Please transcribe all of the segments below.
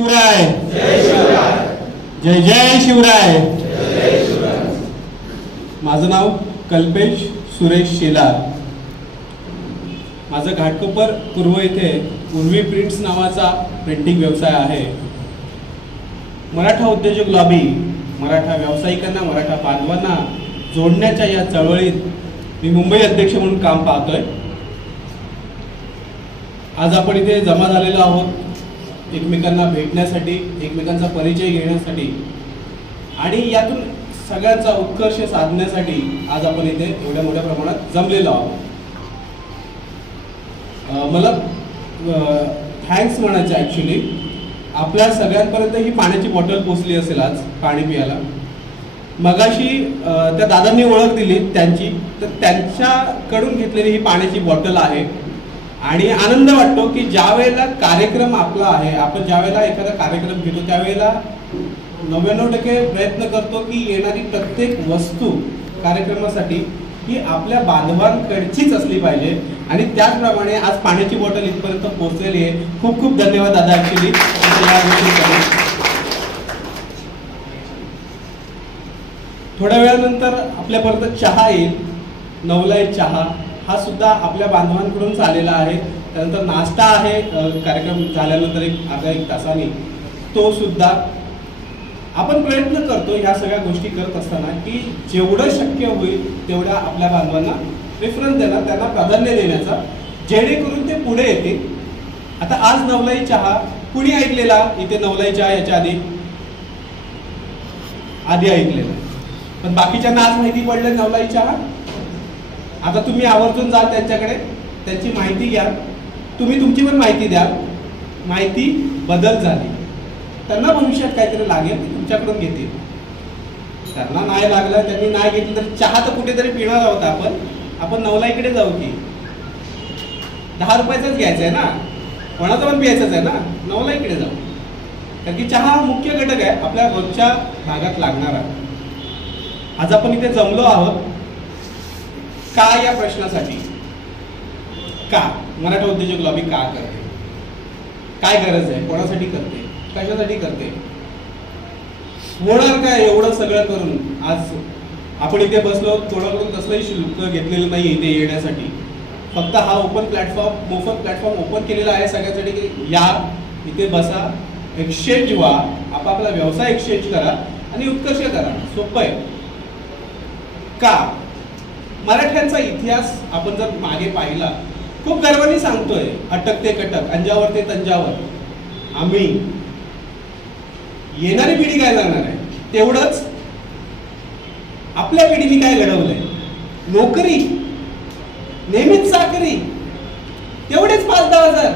शिवराय जय जय शिवराय। माझं नाव कल्पेश सुरेश शेलार। माझं घाटकोपर पूर्व येथे उर्वी प्रिंट्स नावाचा प्रिंटिंग व्यवसाय आहे। मराठा उद्योजक लॉबी, मराठा व्यावसायिकांना, मराठा बांधवांना जोडण्याच्या या चळवळीत मी मुंबई अध्यक्ष म्हणून काम पाहतोय। आज आपण इथे जमा झालेलो आहोत एकमेकांना भेटण्यासाठी, एकमेकांचा परिचय घेण्यासाठी आणि यातून सगळ्यांचा उत्कर्ष साधण्यासाठी आज आपण इथे एवढ्या मोठ्या प्रमाणात जमलेलो आहोत। मला थँक्स म्हणायचं ॲक्च्युली, आपल्या सगळ्यांपर्यंत ही पाण्याची बॉटल पोचली असेल आज पाणी प्यायला। मगाशी त्या दादांनी ओळख दिली त्यांची, तर त्यांच्याकडून घेतलेली ही पाण्याची बॉटल आहे आणि आनंद वाटतो की ज्या वेळेला कार्यक्रम आपला आहे, आपण ज्या वेळेला एखादा कार्यक्रम घेतो त्यावेळेला 99% प्रयत्न करतो की येणारी प्रत्येक वस्तू कार्यक्रमासाठी ही आपल्या बांधवांकडचीच असली पाहिजे आणि त्याचप्रमाणे आज पाण्याची बॉटल इथपर्यंत पोहोचलेली आहे। खूप खूप धन्यवाद दादा ॲक्च्युली। थोड्या वेळानंतर आपल्यापर्यंत चहा येईल, नवलाई चहा हा सुद्धा आपल्या बांधवांकडून आलेला आहे। त्यानंतर नाश्ता आहे कार्यक्रम झाल्यानंतर अर्धा एक तासाने, तो सुद्धा आपण प्रयत्न करतो ह्या सगळ्या गोष्टी करत असताना की जेवढं शक्य होईल तेवढ्या आपल्या बांधवांना प्रेफरन्स देणार, त्यांना प्राधान्य देण्याचा, जेणेकरून ते पुढे येतील। आता आज नवलाई चहा कुणी ऐकलेला इथे? नवलाई चहा याच्या आधी ऐकलेला, पण बाकीच्यांना आज माहिती पडलं नवलाई चहा। आता तुम्ही आवर्जून जा त्यांच्याकडे, त्यांची माहिती घ्या, तुम्ही तुमची पण माहिती द्या। माहिती बदल झाली, त्यांना भविष्यात काहीतरी लागेल ते तुमच्याकडून घेतील। त्यांना नाही लागलं, त्यांनी नाही घेतलं तर चहा तर कुठेतरी पिणार आहोत आपण नवलाईकडे जाऊ की 10 रुपयाचाच घ्यायचा आहे ना, कोणाचा पण प्यायचाच आहे ना, नवलाईकडे जाऊ। कारण की चहा हा मुख्य घटक आहे आपल्या रोजच्या भागात लागणारा। आज आपण इथे जमलो आहोत का या प्रश्नासाठी? का मराठा उद्योजक लॉबी का करते? काय गरज आहे? कोणासाठी करते? कशासाठी करते? होणार काय एवढं सगळं करून? आज आपण इथे बसलो, कोणाकडून कसलंही शुल्क घेतलेलं नाही इथे येण्यासाठी। फक्त हा ओपन प्लॅटफॉर्म, मोफत प्लॅटफॉर्म ओपन केलेला आहे सगळ्यांसाठी की या इथे बसा, एक्सचेंज व्हा, आपापला व्यवसाय एक्सचेंज करा आणि उत्कर्ष करा। सोपं आहे का? मराठ्यांचा इतिहास आपण जर मागे पाहिला, खूप गर्वाने सांगतोय, अटक ते कटक, अंजावर ते तंजावर। आम्ही येणारी पिढी काय करणार आहे तेवढंच आपल्या पिढीने काय घडवलंय? नोकरी, नेहमीच चाकरी, तेवढेच 5-10 हजार,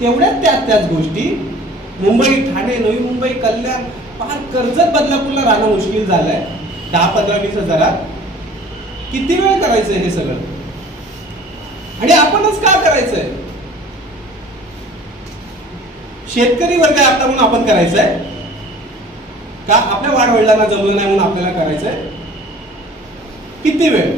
तेवढ्याच त्याच गोष्टी। मुंबई, ठाणे, नवी मुंबई, कल्याण, फार कर्जत, बदलापूरला राहणं मुश्किल झालंय 10, 15, 20 हजारात। किती वेळ करायचंय हे सगळं? आणि आपणच का करायचंय? शेतकरी वर्ग आता म्हणून आपण करायचंय का? आपल्या वाडवडिलांना जमलं नाही म्हणून आपल्याला करायचंय? किती वेळ?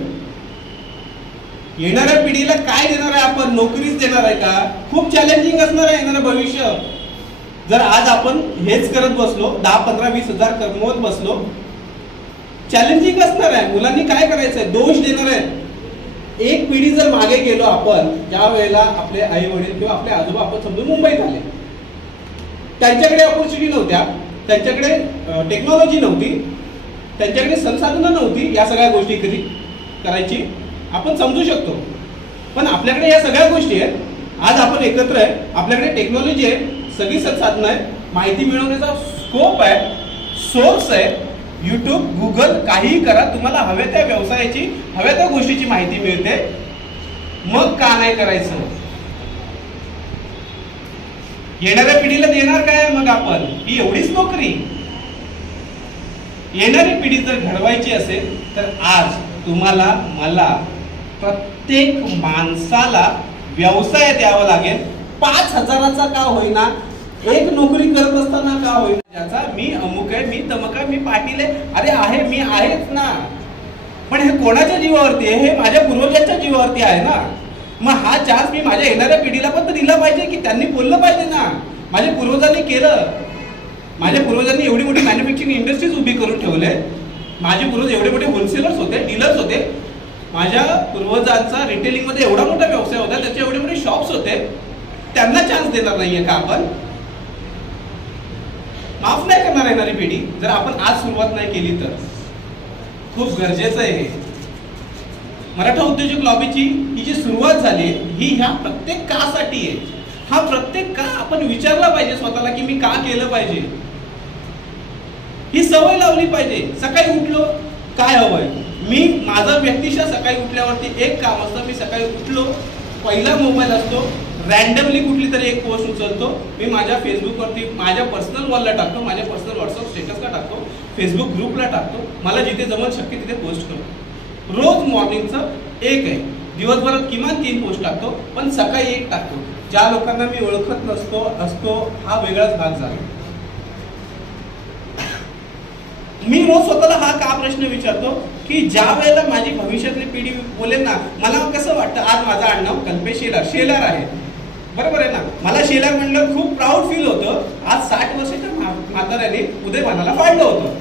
येणाऱ्या पिढीला काय देणार आहे आपण? नोकरीच देणार आहे का? खूप चॅलेंजिंग असणार आहे येणारं भविष्य। जर आज आपण हेच करत बसलो, 10, 15, 20 हजार कमवत बसलो, चॅलेंजिंग असणार आहे। मुलांनी काय करायचंय? दोष देणार आहे। एक पिढी जर मागे गेलो आपण, ज्या वेळेला आपले आई वडील किंवा आपले आजोबा आपण समजून मुंबईत आले, त्यांच्याकडे ऑपॉर्च्युनिटी नव्हत्या, त्यांच्याकडे टेक्नॉलॉजी नव्हती, त्यांच्याकडे संसाधनं नव्हती या सगळ्या गोष्टी कधी करायची, आपण समजू शकतो। पण आपल्याकडे या सगळ्या गोष्टी आहेत, आज आपण एकत्र आहे, आपल्याकडे टेक्नॉलॉजी आहे, सगळी संसाधनं आहे, माहिती मिळवण्याचा स्कोप आहे, सोर्स आहे, यूट्यूब, गुगल, काहीही करा, तुम्हाला हव्या त्या व्यवसायाची, हव्या त्या गोष्टीची माहिती मिळते। मग का नाही करायचं? येणाऱ्या पिढीला देणार काय मग आपण? ही एवढीच नोकरी। येणारी पिढी जर घडवायची असेल तर आज तुम्हाला, मला, प्रत्येक माणसाला व्यवसाय द्यावा लागेल। 5 हजाराचा का होईना, एक नोकरी करत असताना का होईना, ज्याचा मी अमुक आहे, मी तमक आहे, मी पाटील आहे, अरे आहे, मी आहेच ना, पण हे कोणाच्या जीवावरती आहे? हे माझ्या पूर्वजांच्या जीवावरती आहे ना। मग हा चान्स मी माझ्या येणाऱ्या पिढीला पण दिला पाहिजे की त्यांनी बोललं पाहिजे ना माझ्या पूर्वजांनी केलं. माझ्या पूर्वजांनी एवढी मोठी मॅन्युफॅक्चरिंग इंडस्ट्रीज उभी करून ठेवले. माझे पूर्वज एवढे मोठे होलसेलर्स होते, डीलर्स होते. माझ्या पूर्वजांचा रिटेलिंगमध्ये एवढा मोठा व्यवसाय होता, त्याचे एवढे मोठे शॉप्स होते. त्यांना चान्स देणार नाहीये का आपण? माफ नाही करणार येणारी पिढी जर आपण आज सुरुवात नाही केली तर. खूप गरजेचं आहे हे. मराठा उद्योजक लॉबीची ही जी सुरुवात झाली ही ह्या प्रत्येक कासाठी आहे. हा प्रत्येक का आपण विचारला पाहिजे स्वतःला की मी का केलं पाहिजे. ही सवय लावली पाहिजे. सकाळी उठलो काय हवंय, मी माझा व्यक्तिशः सकाळी उठल्यावरती एक काम असतं. मी सकाळी उठलो, पहिला मोबाईल असतो, रॅन्डमली कुठली तरी एक पोस्ट उचलतो, मी माझ्या फेसबुकवरती माझ्या पर्सनल वॉलला टाकतो, माझ्या पर्सनल व्हॉट्सअप स्टेटसला टाकतो, फेसबुक ग्रुपला टाकतो, मला जिथे जमल शक्य तिथे पोस्ट करतो. रोज मॉर्निंगचं एक आहे, दिवसभरात किमान 3 पोस्ट टाकतो, पण सकाळी एक टाकतो. ज्या लोकांना मी ओळखत असतो हा वेगळाच भाग झाला. मी रोज स्वतःला हा का प्रश्न विचारतो की ज्या वेळेला माझी भविष्यातली पिढी बोलेल ना, मला कसं वाटतं आज माझं आडनाव कल्पेश शेलार आहे, बरोबर आहे ना. मला शेलार म्हणलं खूप प्राऊड फील होतं. आज 60 वर्षाच्या म्हाताऱ्याने उदयभानाला फाडलं होतं.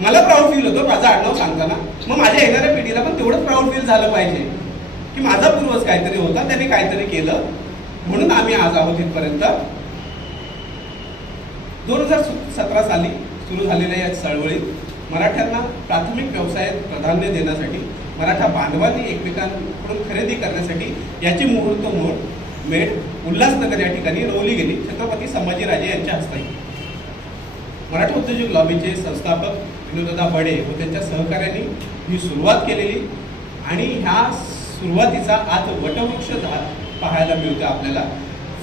मला प्राऊड फील होतं माझं आडनाव सांगताना. मग माझ्या येणाऱ्या पिढीला पण तेवढंच प्राऊड फील झालं पाहिजे की माझा पूर्वज काहीतरी होता, त्याने काहीतरी केलं, म्हणून आम्ही आज आहोत इथपर्यंत. 2017 साली सुरू झालेल्या या चळवळीत मराठ्यांना प्राथमिक व्यवसायात प्राधान्य देण्यासाठी, मराठा बांधवांनी एकमेकांकडून खरेदी करण्यासाठी याची मुहूर्तमेढ उल्हासनगर या ठिकाणी रोवली गेली छत्रपती संभाजीराजे यांच्या हस्ते. मराठा उद्योजक लॉबीचे संस्थापक विनोददा बडे व त्यांच्या सहकार्यांनी ही सुरुवात केलेली आणि ह्या सुरुवातीचा आज वटवृक्ष पाहायला मिळतं आपल्याला.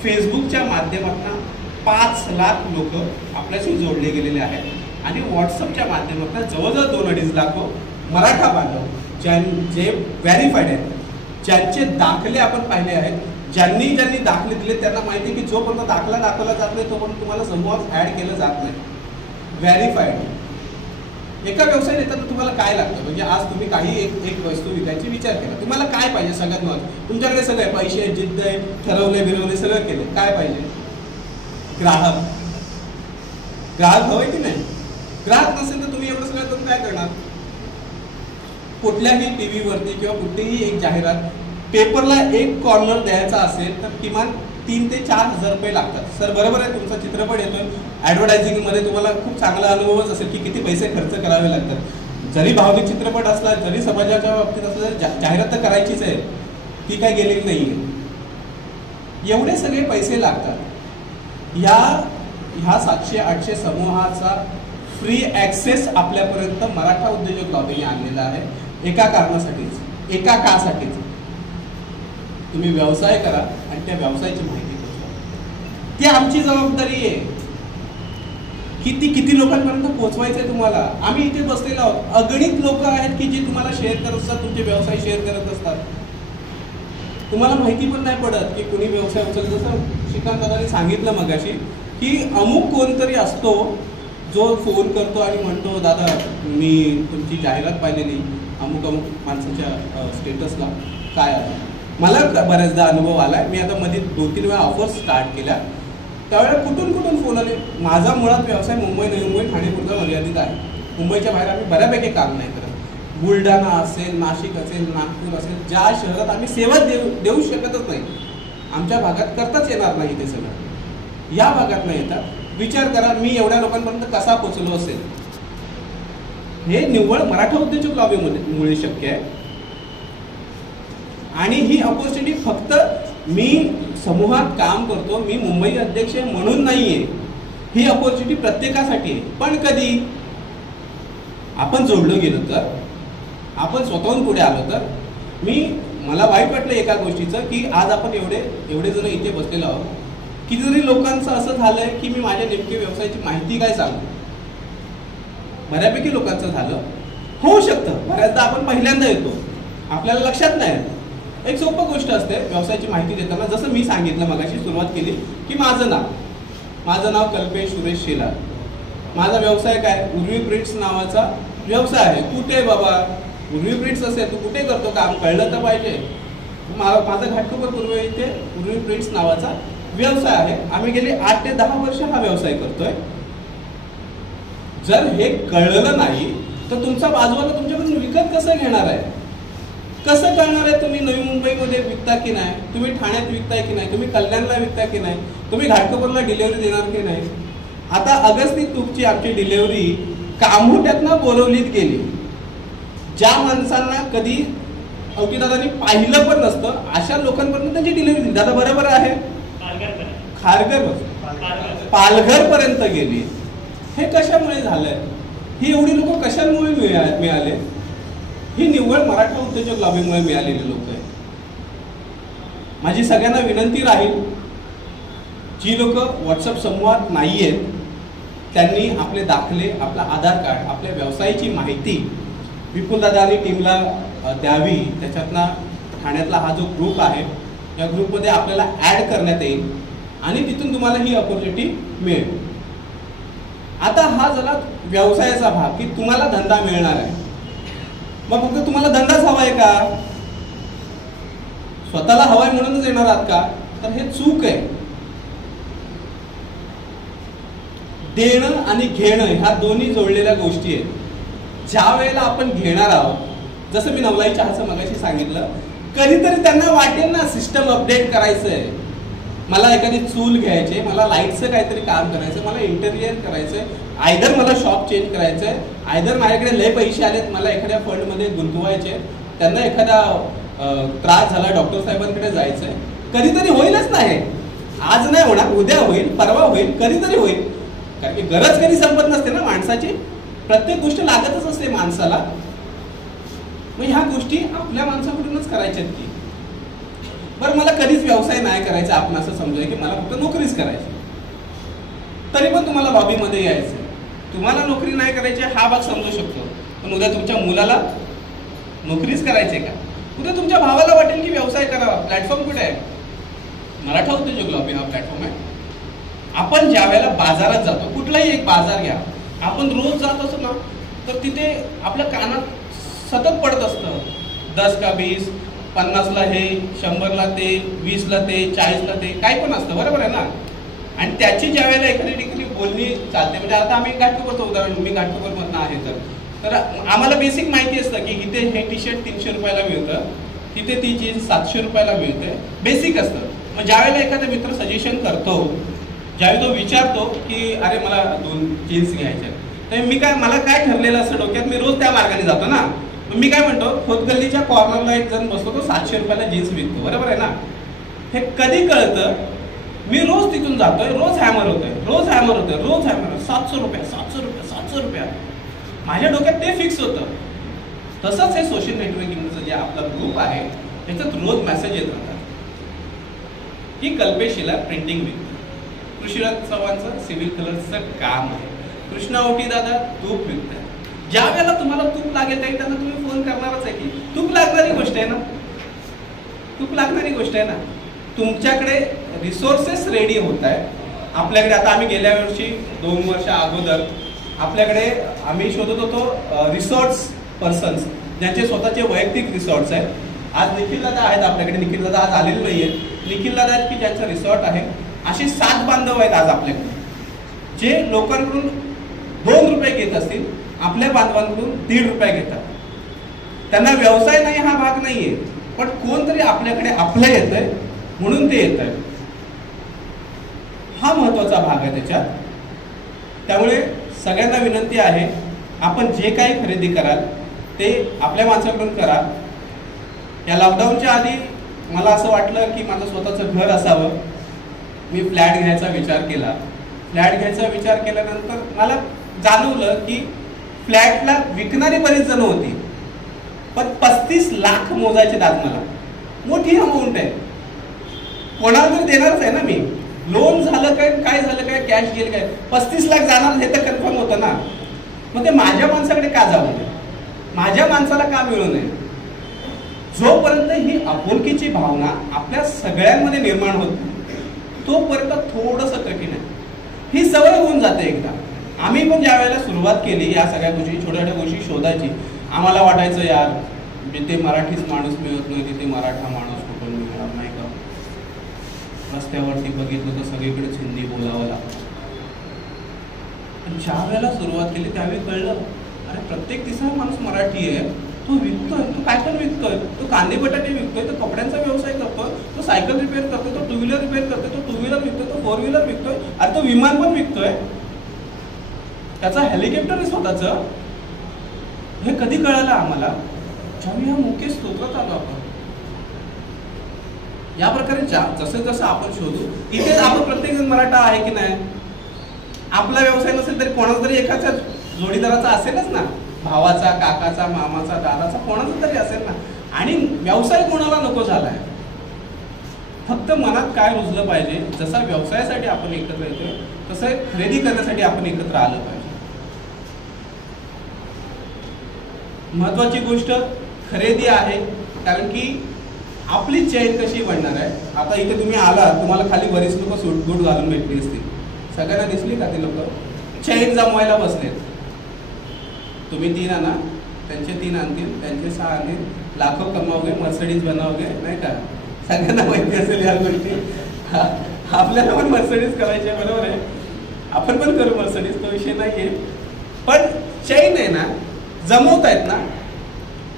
फेसबुकच्या माध्यमातून 5 लाख लोक आपल्याशी जोडले गेलेले आहेत आणि व्हॉट्सअपच्या माध्यमातून जवळजवळ 2-2.5 लाख मराठा बांधव जे व्हेरीफाईड आहेत, ज्यांचे दाखले आपण पाहिले आहेत, ज्यांनी दाखले दिले त्यांना माहिती आहे की जोपर्यंत दाखला दाखवला जात नाही तोपर्यंत तुम्हाला समूहात ऍड केलं जात नाही. व्हेरीफाईड. एका व्यवसायात येताना तुम्हाला काय लागतं, म्हणजे आज तुम्ही काही एक वस्तू विकायची विचार केला, तुम्हाला काय पाहिजे सगळ्यात महत्त्वाचं. तुमच्याकडे सगळे पैसे, जिद्द आहे, ठरवले सगळं केले, काय पाहिजे? ग्राहक हवंय की नाही? ग्राहक नसेल तर तुम्ही एवढं सगळं करून काय करणार? कुठल्याही टीव्हीवरती किंवा कुठलीही एक जाहिरात पेपरला एक कॉर्नर द्यायचा असेल तर किमान 3 ते 4 हजार रुपये लागतात. सर बरोबर आहे, तुमचा चित्रपट येतोय, ॲडव्हर्टायझिंगमध्ये तुम्हाला खूप चांगला अनुभवच असेल की किती पैसे खर्च करावे लागतात. जरी भावनिक चित्रपट असला, जरी समाजाच्या बाबतीत असला, तरी जाहिरात तर करायचीच आहे, ती काय गेलेली नाहीये. एवढे सगळे पैसे लागतात. ह्या 700-800 समूहाचा फ्री ॲक्सेस आपल्यापर्यंत मराठा उद्योजक लॉबीने आणलेला आहे. एका कारणासाठीच, एका कासाठीच. तुम्ही व्यवसाय करा आणि त्या व्यवसायाची माहिती पोहोचवा. ती आमची जबाबदारी आहे. किती लोकांपर्यंत पोहोचवायचं आहे तुम्हाला. आम्ही इथे बसलेलो आहोत, अगणित लोक आहेत की जे तुम्हाला शेअर करत असतात, तुमचे व्यवसाय शेअर करत असतात. तुम्हाला माहिती पण नाही पडत की कोणी व्यवसाय उचलत. जसं श्रीकांत दादांनी सांगितलं मगाशी की अमुक कोणतरी असतो जो फोन करतो आणि म्हणतो दादा मी तुमची जाहिरात पाहिलेली अमुक माणसाच्या स्टेटसला, काय आहे. मला बऱ्याचदा अनुभव आला. मी आता मध्ये 2-3 वेळा ऑफर्स स्टार्ट केल्या, त्यावेळेला कुठून फोन आले. माझा मुळात व्यवसाय मुंबई, नवी मुंबई, ठाणे-पुरता मर्यादित आहे. मुंबईच्या बाहेर आम्ही बऱ्यापैकी काम नाही करत. बुलढाणा असेल, नाशिक असेल, नागपूर असेल, ज्या शहरात आम्ही सेवा देऊ शकतच नाही, आमच्या भागात करताच येणार नाही ते सगळं, या भागात नाही येतात. विचार करा मी एवढ्या लोकांपर्यंत कसा पोहोचलो असेल. हे निव्वळ मराठा उद्योजक लॉबीमुळे शक्य आहे. आणि ही अपॉर्च्युनिटी फक्त मी समूहात काम करतो, मी मुंबई अध्यक्ष म्हणून नाहीये. ही अपॉर्च्युनिटी प्रत्येकासाठी आहे. पण कधी आपण जोडलो गेलो तर, आपण स्वतःहून पुढे आलो तर. मला वाईट वाटलं एका गोष्टीचं की आज आपण एवढे जण इथे बसलेलो आहोत. कितीतरी लोकांचं असं झालंय की मी माझ्या नेमके व्यवसायाची माहिती काय सांगू. बऱ्यापैकी लोकांचं झालं. होऊ शकतं बऱ्याचदा आपण पहिल्यांदा येतो, आपल्याला लक्षात नाही. एक सोपं गोष्ट असते व्यवसायाची माहिती देताना. जसं मी सांगितलं मगाशी सुरुवात केली की माझं नाव कल्पेश सुरेश शेलार. माझा व्यवसाय काय, उर्वी प्रिंट्स नावाचा व्यवसाय आहे. कुठे बाबा उर्वी प्रिंट्स असेल तू कुठे करतो काम, कळलं तर पाहिजे. माझा घाटकोपर पूर्व इथे उर्वी प्रिंट्स नावाचा व्यवसाय आहे, आम्ही गेली 8 ते 10 वर्ष हा व्यवसाय करतोय. जर हे कळलं नाही तर तुमचा बाजूवाला तुमच्याकडून विकत कसं घेणार आहे? कसं कळणार आहे तुम्ही नवी मुंबईमध्ये विकता की नाही, तुम्ही ठाण्यात विकताय की नाही, तुम्ही कल्याणला विकता की नाही, तुम्ही घाटकोपरला डिलिव्हरी देणार की नाही? आता अगस्ती तुपची आमची डिलिव्हरी कामोट्यातनं बोलवलीत गेली. ज्या माणसांना कधी अवतीदादांनी पाहिलं पण नसतं अशा लोकांपर्यंत त्यांची डिलिव्हरी दिली. दादा बरोबर आहे? पालघर पर्यंत गेली. हे कशामुळे झालंय? ही एवढी लोक कशामुळे मिळाले? ही निव्वळ मराठा उद्योजक लॉबीमुळे मिळालेली लोक आहेत. माझी सगळ्यांना विनंती राहील, जी लोक व्हॉट्सअप समूहात नाहीयेत त्यांनी आपले दाखले, आपला आधार कार्ड, आपल्या व्यवसायाची माहिती विपुलदादा आणि टीमला द्यावी. त्याच्यातला ठाण्यातला हा जो ग्रुप आहे या ग्रुपमध्ये आपल्याला ऍड करण्यात येईल आणि तिथून तुम्हाला ही अपॉर्च्युनिटी मिळेल. आता हा झाला व्यवसायाचा भाग की तुम्हाला धंदा मिळणार आहे. मग फक्त तुम्हाला धंदाच हवा आहे का? स्वतःला हवाय म्हणूनच येणार आहात का? तर हे चूक आहे. देणं आणि घेणं ह्या दोन्ही जोडलेल्या गोष्टी आहेत. ज्या वेळेला आपण घेणार आहोत, जसं मी नवलाई चहाचं मगाशी सांगितलं, कधीतरी त्यांना वाटेल ना सिस्टम अपडेट करायचंय, मला एखादी चूल घ्यायचे, मला लाईटचं काहीतरी काम करायचं, मला इंटेरियर करायचंय, आयदर मला शॉप चेंज करायचंय, आयदर माझ्याकडे लय पैसे आलेत मला एखाद्या फंडमध्ये गुंतवायचे, त्यांना एखादा त्रास झाला डॉक्टर साहेबांकडे जायचंय. कधीतरी होईलच नाही, आज नाही होणार, उद्या होईल, परवा होईल, कधीतरी होईल. कारण की गरज कधी संपत नसते ना माणसाची, प्रत्येक गोष्ट लागतच असते माणसाला. मग ह्या गोष्टी आपल्या माणसाकडूनच करायच्यात की. बरं मला कधीच व्यवसाय नाही करायचा, आपण असं समजूया की मला फक्त नोकरीच करायची, तरी पण तुम्हाला लॉबीमध्ये यायचं. तुम्हाला नोकरी नाही करायची हा भाग समजू शकतो, पण उद्या तुमच्या मुलाला नोकरीच करायची का? उद्या तुमच्या भावाला वाटेल की व्यवसाय करावा. प्लॅटफॉर्म कुठे आहे? मराठा उद्योजक लॉबी हा प्लॅटफॉर्म आहे. आपण ज्या वेळेला बाजारात जातो, कुठलाही एक बाजार घ्या, आपण रोज जात असतो ना, तर तिथे आपल्या कानात सतत पडत असतं 10 का 20, 50ला हे, 100ला ते, 20ला ते, 40ला ते, काय पण असतं, बरोबर आहे ना? आणि त्याची ज्या वेळेला एखादी ठिकाणी बोलणी चालते, म्हणजे आता आम्ही घाटकोपरचं उदाहरण, मी घाटकोपरमधनं आहे, तर आम्हाला बेसिक माहिती असतं की इथे हे टी शर्ट 300 रुपयाला मिळतं, तिथे ती जीन्स 700 रुपयाला मिळते, बेसिक असतं. मग ज्या वेळेला एखादा मित्र सजेशन करतो, ज्यावेळी तो विचारतो की अरे मला 2 जीन्स घ्यायच्या, तर मी काय, मला काय ठरलेलं असतं डोक्यात, मी रोज त्या मार्गाने जातो ना. मी काय म्हणतो, खोतगल्लीच्या कॉर्नरला एक जण बसतो, तो 700 रुपयाला जीन्स विकतो, बरोबर आहे ना? हे कधी कळतं? मी रोज तिथून जातोय, रोज हॅमर होतोय, रोज हॅमर होतोय, रोज हॅमर, 700 रुपये 700 रुपये 700 रुपये, माझ्या डोक्यात ते फिक्स होतं. तसंच हे सोशल नेटवर्किंगचं जे आपला ग्रुप आहे त्याच्यात रोज मेसेज येत राहतात की कल्पेशीला प्रिंटिंग विकतो, कृष्णराज चव्हाणचं सिव्हिल कलर्सचं काम आहे, कृष्णा ओटी दादा तूप विकत. ज्या वेळेला तुम्हाला तूप लागेल काही त्यांना तुम्ही फोन करणारच आहे की. तूप लागणारी गोष्ट आहे ना, तूप लागणारी गोष्ट आहे ना. तुमच्याकडे रिसोर्सेस रेडी होत आहे. आपल्याकडे आता आम्ही गेल्या वर्षी 2 वर्ष अगोदर आपल्याकडे आम्ही शोधत होतो रिसॉर्ट्स पर्सन्स ज्यांचे स्वतःचे वैयक्तिक रिसॉर्ट्स आहेत. आज निखिल दादा आहेत आपल्याकडे, निखिल दादा आज आलेले नाही आहेत. निखिल दादा आहेत की ज्यांचं रिसॉर्ट आहे. असे 7 बांधव आहेत आज आपल्याकडे, जे लोकांकडून 2 रुपये घेत असतील, आपल्या बांधवांकडून 1.5 रुपये घेतात. त्यांना व्यवसाय नाही हा भाग नाहीये, पण कोणतरी आपल्याकडे आपलं येतंय म्हणून ते येत आहे, हा महत्वाचा भाग आहे त्याच्यात. त्यामुळे सगळ्यांना विनंती आहे, आपण जे काही खरेदी कराल ते आपल्या माणसाकडून करा. या लॉकडाऊनच्या आधी मला असं वाटलं की माझं स्वतःचं घर असावं. मी फ्लॅट घ्यायचा विचार केला. फ्लॅट घ्यायचा विचार केल्यानंतर मला जाणवलं की फ्लॅटला विकणारी बरीच जण होती, पण 35 लाख मोजायचे दात. मला मोठी अमाऊंट आहे, कोणाला तरी देणारच आहे ना मी. लोन झालं काय, काय झालं काय, कॅश गेलं काय, 35 लाख जाणार हे तर कन्फर्म होतं ना. मग ते माझ्या माणसाकडे का जाऊ नये, माझ्या माणसाला का मिळू नये? जोपर्यंत ही आपुलकीची भावना आपल्या सगळ्यांमध्ये निर्माण होत तोपर्यंत थोडंसं कठीण आहे. ही सवय होऊन जाते एकदा. आम्ही पण ज्या वेळेला सुरुवात केली या सगळ्या गोष्टी, छोट्या छोट्या गोष्टी शोधायची, आम्हाला वाटायचं यार जिथे मराठीच माणूस मिळत नाही तिथे मराठा माणूस कुठून मिळणार, नाही का? रस्त्यावरती बघितलं तर सगळीकडेच हिंदी बोलावं लागतं. ज्या वेळेला सुरुवात केली त्यावेळी कळलं, अरे प्रत्येक तिसरा माणूस मराठी आहे, तो विकतोय, तो काय पण विकतोय, तो कांदे बटाटे विकतोय, तो कपड्यांचा व्यवसाय करतोय, तो सायकल रिपेअर करतोय, तो टू व्हीलर रिपेअर करतोय, तो टू व्हीलर विकतोय, तो फोर व्हीलर विकतोय, अरे तो विमान पण विकतोय, त्याचा हेलिकॉप्टर आहे स्वतःचं. हे कधी कळालं आम्हाला? ज्यावेळी हा मुख्य स्तोत्रात आलो आपण. या प्रकारे जसं जसं आपण शोधू, इथे आपण प्रत्येक जण मराठा आहे की नाही, आपला व्यवसाय नसेल तरी कोणाचा तरी एखाद्या जोडीदाराचा असेलच ना, भावाचा, काकाचा, मामाचा, दादाचा, कोणाचा तरी असेल ना. आणि व्यवसाय कोणाला नको झालाय, फक्त मनात काय रुजलं पाहिजे. जसा व्यवसायासाठी आपण एकत्र येतोय तसं खरेदी करण्यासाठी आपण एकत्र आलं पाहिजे. महत्वाची गोष्ट खरेदी आहे, कारण की आपली चैन कशी बनणार आहे. आता इथे तुम्ही आला, तुम्हाला खाली बरीच लोक सूट बूट घालून भेटली असतील, सगळ्यांना दिसली का ते लोक चैन जमवायला बसलेत. तुम्ही 3 आणा, त्यांचे 3 आणतील, त्यांचे 6 आणतील, लाखो कमावगे, मर्सिडीज बनावगे, नाही का? सगळ्यांना माहिती असेल या गोष्टी. आपल्याला पण मर्सिडीज करायची आहे, बरोबर आहे, आपण पण करू मर्सिडीज, तो विषय नाहीये. पण चैन आहे ना, जमवतायत ना,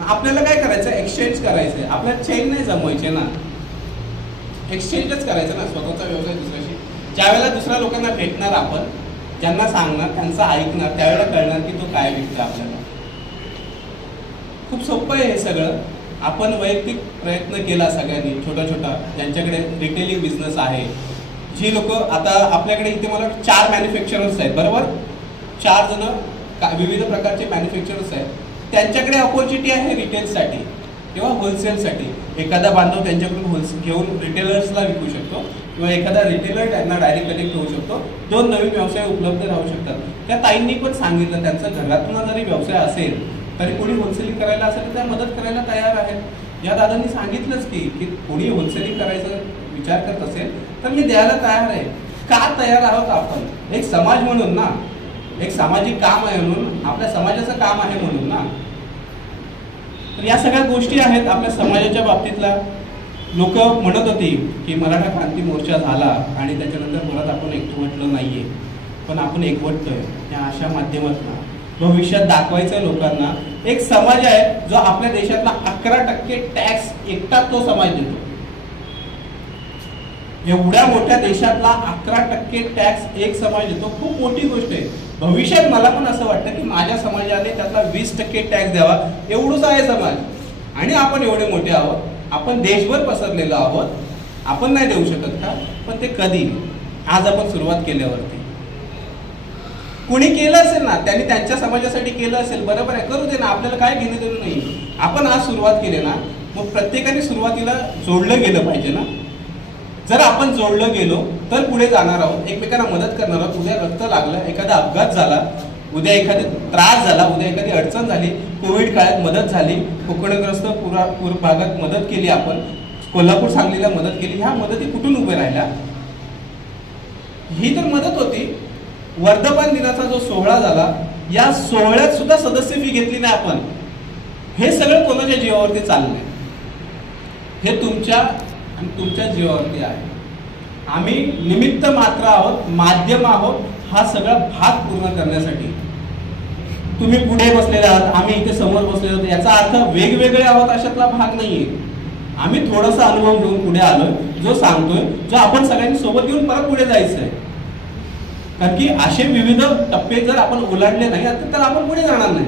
आपल्याला काय करायचं, एक्सचेंज करायचंय. आपल्याला चैन नाही जमवायचे ना, एक्सचेंजच करायचं ना, स्वतःचा व्यवसाय दुसऱ्याशी. ज्या वेळेला दुसऱ्या लोकांना भेटणार आपण, ज्यांना सांगणार, त्यांचं ऐकणार, त्यावेळेला कळणार की तो काय विकतो आपल्याला. खूप सोपं आहे हे सगळं. आपण वैयक्तिक प्रयत्न केला सगळ्यांनी, छोटा छोटा, ज्यांच्याकडे रिटेलिंग बिझनेस आहे, जी लोक आता आपल्याकडे इथे मला 4 मॅन्युफॅक्चरर्स आहेत, बरोबर, 4 जण विविध प्रकारचे मॅन्युफॅक्चरर्स आहेत. त्यांच्याकडे अपॉर्च्युनिटी आहे रिटेलसाठी किंवा होलसेलसाठी. एखादा बांधव त्यांच्याकडून होलसेल घेऊन रिटेलर्सला विकू शकतो, किंवा एखादा रिटेलर त्यांना डायरेक्ट कनेक्ट होऊ शकतो. 2 नवीन व्यवसाय उपलब्ध राहू शकतात. त्या ताईंनी पण सांगितलं, त्यांचा घरातून जरी व्यवसाय असेल तरी कोणी होलसेलिंग करायला असेल तर त्या मदत करायला तयार आहेत. या दादांनी सांगितलंच की कोणी होलसेलिंग करायचा विचार करत असेल तर मी द्यायला तयार आहे. का तयार आहोत आपण? एक समाज म्हणून ना, एक सामाजिक काम आहे म्हणून, आपल्या समाजाचं काम आहे म्हणून ना. तर या सगळ्या गोष्टी आहेत आपल्या समाजाच्या बाबतीतला. लोक म्हणत होती की मराठा क्रांती मोर्चा झाला आणि त्याच्यानंतर परत आपण एकवटलं नाहीये, पण आपण एकवटतोय. या अशा माध्यमातून भविष्यात दाखवायचं लोकांना, एक समाज आहे जो आपल्या देशातला 11% टॅक्स एकटा तो समाज देतो. एवढ्या मोठ्या देशातला 11% टॅक्स एक समाज देतो, खूप मोठी गोष्ट आहे. भविष्यात मला पण असं वाटतं की माझ्या समाजाने त्यातला 20% टॅक्स द्यावा. एवढंच आहे समाज, आणि आपण एवढे मोठे आहोत, आपण देशभर पसरलेलो आहोत. आपण नाही देऊ शकत का? पण ते कधी? आज आपण सुरुवात केल्यावरती. कुणी केलं असेल ना, त्यांनी त्यांच्या समाजासाठी केलं असेल, बरोबर आहे, करू दे ना, आपल्याला काय घेणं देणं नाही. आपण आज सुरुवात केली ना, मग प्रत्येकाने सुरुवातीला जोडलं गेलं पाहिजे ना. जर आपण जोडलं गेलो तर पुढे जाणार आहोत, एकमेकांना मदत करणार आहोत. उद्या रक्त लागलं, एखादा अपघात झाला, उद्या एखादा त्रास झाला, उद्या एखादी अडचण झाली, कोविड काळात मदत झाली, कोकणग्रस्त पूर भागात मदत केली आपण, कोल्हापूर सांगलीला मदत केली. ह्या मदती कुठून उभे राहिल्या? ही तर मदत होती. वर्धमान दिनाचा जो सोहळा झाला, या सोहळ्यात सुद्धा सदस्य फी घेतली नाही आपण. हे सगळं कोणाच्या जीवावरती चाललंय? हे तुमच्या आणि तुमच्या जीवावरती आहे. आम्ही निमित्त मात्र आहोत, माध्यम आहोत हा सगळा भाग पूर्ण करण्यासाठी. तुम्ही पुढे बसलेले आहात, आम्ही इथे समोर बसलेलो आहोत, याचा अर्थ वेगवेगळे आहोत अशातला भाग नाहीये. आम्ही थोडासा अनुभव घेऊन पुढे आलोय, जो सांगतोय, जो आपण सगळ्यांनी सोबत घेऊन परत पुढे जायचंय. कारण की असे विविध टप्पे जर आपण ओलांडले नाही तर आपण पुढे जाणार नाही.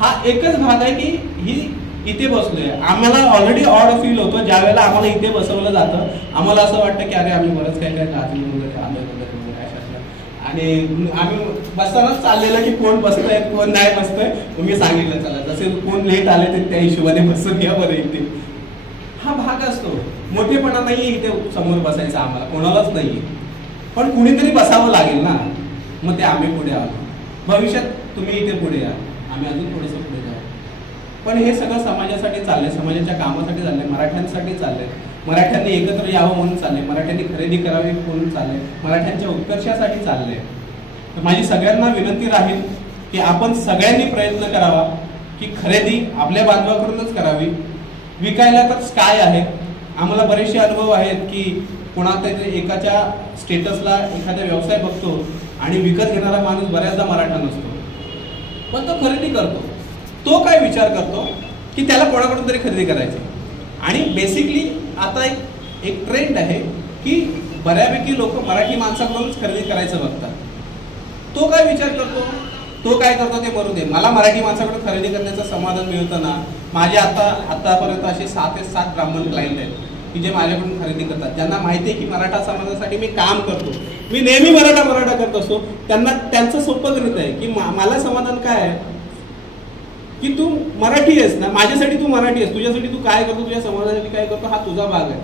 हा एकच भाग आहे की ही इथे बसलोय. आम्हाला ऑलरेडी ऑड फील होतो ज्या वेळेला आम्हाला इथे बसवलं जातं. आम्हाला असं वाटतं की अरे आम्ही बरंच काही काय टाकलं वगैरे आलोय वगैरे अशातलं, आणि आम्ही बसतानाच चाललेलं की कोण बसतंय कोण नाही बसतंय. मी सांगितलं चला जसे कोण लेट आले तर त्या हिशोबाने बसून या बरं इथे. हा भाग असतो. मोठेपणा नाहीये इथे समोर बसायचा आम्हाला, कोणालाच नाहीये, पण कुणीतरी बसावं लागेल ना. मग ते आम्ही पुढे आलो. भविष्यात तुम्ही इथे पुढे या, आम्ही अजून थोडंसं पुढे जाऊ. पण हे सगळं समाजासाठी चाललंय, समाजाच्या कामासाठी चाललंय, मराठ्यांसाठी चाललंय, मराठ्यांनी एकत्र यावं म्हणून चाललंय, मराठ्यांनी खरेदी करावी म्हणून चाललंय, मराठ्यांच्या उत्कर्षासाठी चाललंय. तर माझी सगळ्यांना विनंती राहील की आपण सगळ्यांनी प्रयत्न करावा की खरेदी आपल्या बांधवाकडूनच करावी. विकायला तर स्काय आहे, आम्हाला बरेचसे अनुभव आहेत की कोणाच्या एकाच्या स्टेटसला एखादा व्यवसाय बघतो आणि विकत घेणारा माणूस बऱ्याचदा मराठा नसतो, पण तो खरेदी करतो. तो काय विचार करतो की त्याला कोणाकडून तरी खरेदी करायची. आणि बेसिकली आता एक ट्रेंड आहे की बऱ्यापैकी लोक मराठी माणसाकडूनच खरेदी करायचं बघतात. तो काय विचार करतो, तो काय करतो ते मरू दे, मला मराठी माणसाकडून खरेदी करण्याचं समाधान मिळतं ना. माझे आतापर्यंत असे 6 ते 7 ब्राह्मण क्लायंट आहेत की जे माझ्याकडून खरेदी करतात, ज्यांना माहिती आहे की मराठा समाजासाठी मी काम करतो, मी नेहमी मराठा करत असतो. त्यांचं सोपं गणित आहे की मला समाधान काय आहे की तू मराठी आहेस ना, माझ्यासाठी तू मराठी आहेस, तुझ्यासाठी तू काय करतो, तुझ्या समाजासाठी काय करतो हा तुझा भाग आहे.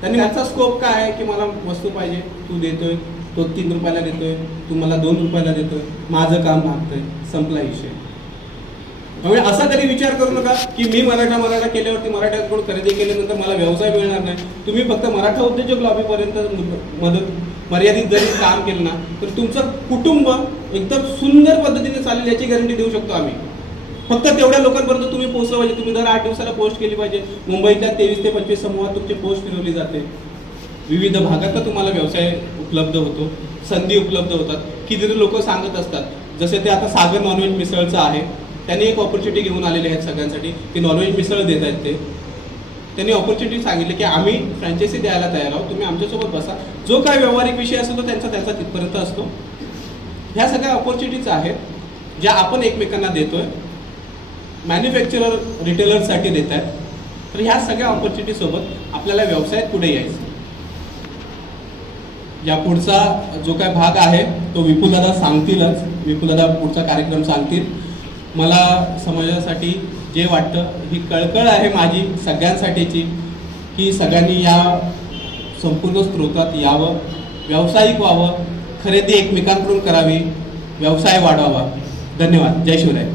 त्यांनी माझा स्कोप काय आहे की मला वस्तू पाहिजे, तू देतोय, तो 3 रुपयाला देतोय, तू मला 2 रुपयाला देतोय, माझं काम भागतंय, संपला विषय. त्यामुळे असा तरी विचार करू नका की मी मराठा केल्यावरती मराठ्यांकडून खरेदी केल्यानंतर मला व्यवसाय मिळणार नाही. तुम्ही फक्त मराठा उद्योजक लॉबीपर्यंत मर्यादित जरी काम केलं ना तर तुमचं कुटुंब एकदम सुंदर पद्धतीने चालेल याची गॅरंटी देऊ शकतो आम्ही. फक्त तेवढ्या लोकांपर्यंत तुम्ही पोहोचलं पाहिजे. तुम्ही दर 8 दिवसाला पोस्ट केली पाहिजे. मुंबईच्या 23 ते 25 समूहात तुमची पोस्ट फिरवली जाते. विविध भागात तुम्हाला व्यवसाय उपलब्ध होतो, संधी उपलब्ध होतात. कितीतरी लोक सांगत असतात, जसे ते आता सागर नॉनव्हेज मिसळचं आहे, त्यांनी एक ऑपॉर्च्युनिटी घेऊन आलेले आहेत सगळ्यांसाठी की नॉनव्हेज मिसळ देत आहेत. त्यांनी ऑपॉर्च्युनिटी सांगितली की आम्ही फ्रँचायझी द्यायला तयार आहोत, तुम्ही आमच्यासोबत बसा. जो काय व्यावहारिक विषय असतो तो त्यांचा तिथपर्यंत असतो. ह्या सगळ्या ऑपॉर्च्युनिटीज आहेत ज्या आपण एकमेकांना देतोय, मॅन्युफॅक्चरर रिटेलरसाठी देत आहेत. तर ह्या सगळ्या ऑपॉर्च्युनिटी सोबत आपल्याला व्यवसायात पुढे यायचं. या पुढचा जो काय भाग आहे तो विपुलदादा सांगतीलच. विपुलदादा पुढचा कार्यक्रम सांगतील. मला समाजासाठी जे वाटतं, ही कळकळ आहे माझी सगळ्यांसाठीची की सगळ्यांनी या संपूर्ण स्रोतात यावं, व्यावसायिक व्हावं, खरेदी एकमेकांकडून करावी, व्यवसाय वाढवावा. धन्यवाद. जय शिवराय.